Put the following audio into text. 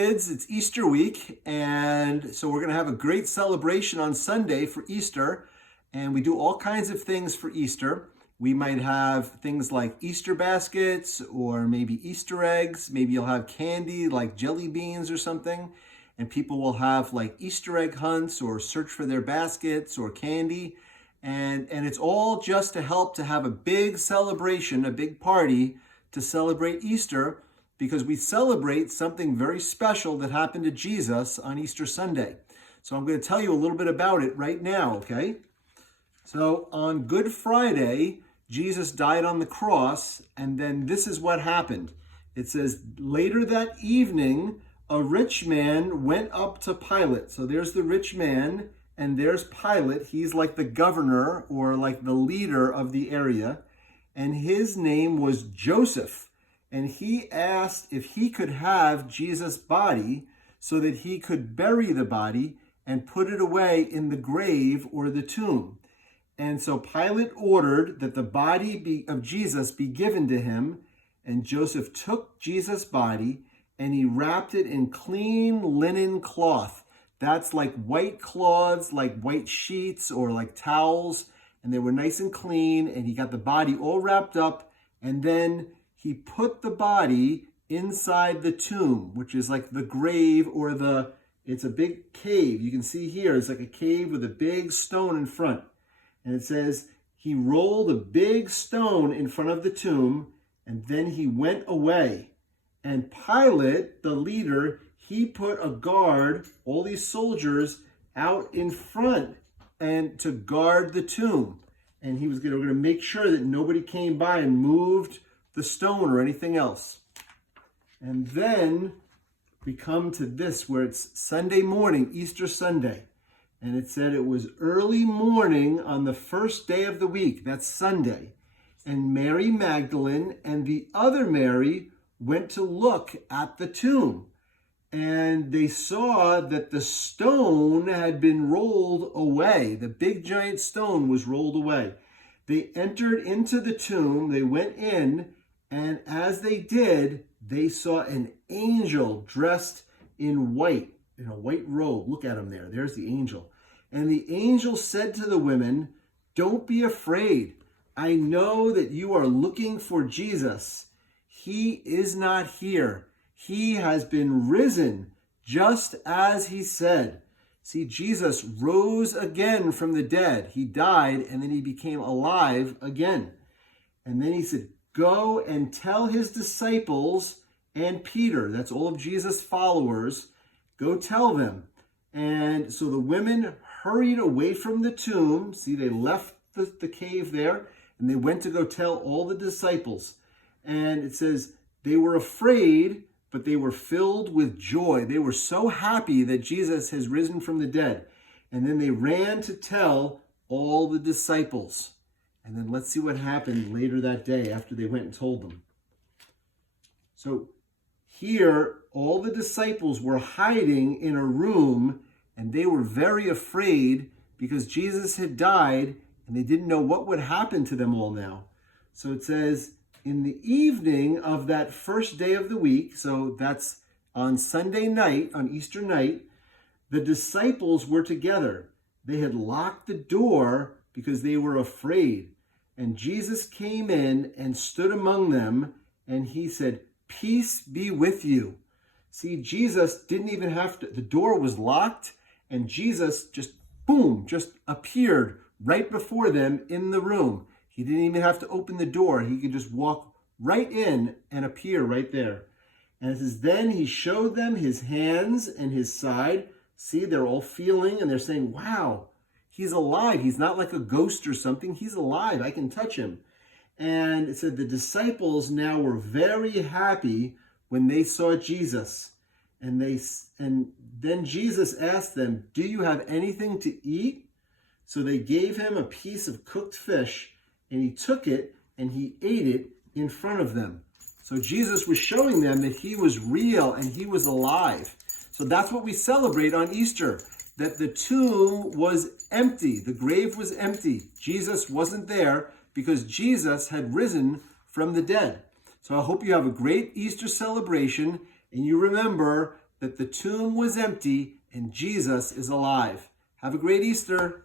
Kids, it's Easter week, and so we're going to have a great celebration on Sunday for Easter, and we do all kinds of things for Easter. We might have things like Easter baskets or maybe Easter eggs. Maybe you'll have candy like jelly beans or something, and people will have like Easter egg hunts or search for their baskets or candy, and it's all just to help to have a big celebration, a big party to celebrate Easter, because we celebrate something very special that happened to Jesus on Easter Sunday. So I'm going to tell you a little bit about it right now, okay? So on Good Friday, Jesus died on the cross, and then this is what happened. It says, later that evening, a rich man went up to Pilate. So there's the rich man, and there's Pilate. He's like the governor or like the leader of the area, and his name was Joseph. And he asked if he could have Jesus' body so that he could bury the body and put it away in the grave or the tomb. And so Pilate ordered that the body of Jesus be given to him. And Joseph took Jesus' body and he wrapped it in clean linen cloth. That's like white cloths, like white sheets or like towels. And they were nice and clean. And he got the body all wrapped up. And then he put the body inside the tomb, which is like the grave or it's a big cave. You can see here, it's like a cave with a big stone in front. And it says, he rolled a big stone in front of the tomb, and then he went away. And Pilate, the leader, he put a guard, all these soldiers, out in front and to guard the tomb. And he was going to make sure that nobody came by and moved the stone or anything else. And then we come to this where it's Sunday morning, Easter Sunday. And it said it was early morning on the first day of the week. That's Sunday. And Mary Magdalene and the other Mary went to look at the tomb. And they saw that the stone had been rolled away. The big giant stone was rolled away. They entered into the tomb. They went in. And as they did, they saw an angel dressed in white, in a white robe. Look at him there. There's the angel. And the angel said to the women, "Don't be afraid. I know that you are looking for Jesus. He is not here. He has been risen, just as he said." See, Jesus rose again from the dead. He died, and then he became alive again. And then he said, "Go and tell his disciples and Peter," that's all of Jesus' followers, "go tell them." And so the women hurried away from the tomb. See, they left the cave there, and they went to go tell all the disciples. And it says they were afraid, but they were filled with joy. They were so happy that Jesus has risen from the dead. And then they ran to tell all the disciples. And then let's see what happened later that day after they went and told them. So here, all the disciples were hiding in a room, and they were very afraid because Jesus had died, and they didn't know what would happen to them all now. So it says, in the evening of that first day of the week, so that's on Sunday night, on Easter night, the disciples were together. They had locked the door because they were afraid. And Jesus came in and stood among them, and he said, "Peace be with you." See, Jesus didn't even have to, the door was locked, and Jesus just, boom, just appeared right before them in the room. He didn't even have to open the door. He could just walk right in and appear right there. And it says, then he showed them his hands and his side. See, they're all feeling, and they're saying, wow, he's alive. He's not like a ghost or something. He's alive. I can touch him. And it said the disciples now were very happy when they saw Jesus. And then Jesus asked them, "Do you have anything to eat?" So they gave him a piece of cooked fish, and he took it and he ate it in front of them. So Jesus was showing them that he was real and he was alive. So that's what we celebrate on Easter, that the tomb was empty. The grave was empty. Jesus wasn't there because Jesus had risen from the dead. So I hope you have a great Easter celebration, and you remember that the tomb was empty and Jesus is alive. Have a great Easter.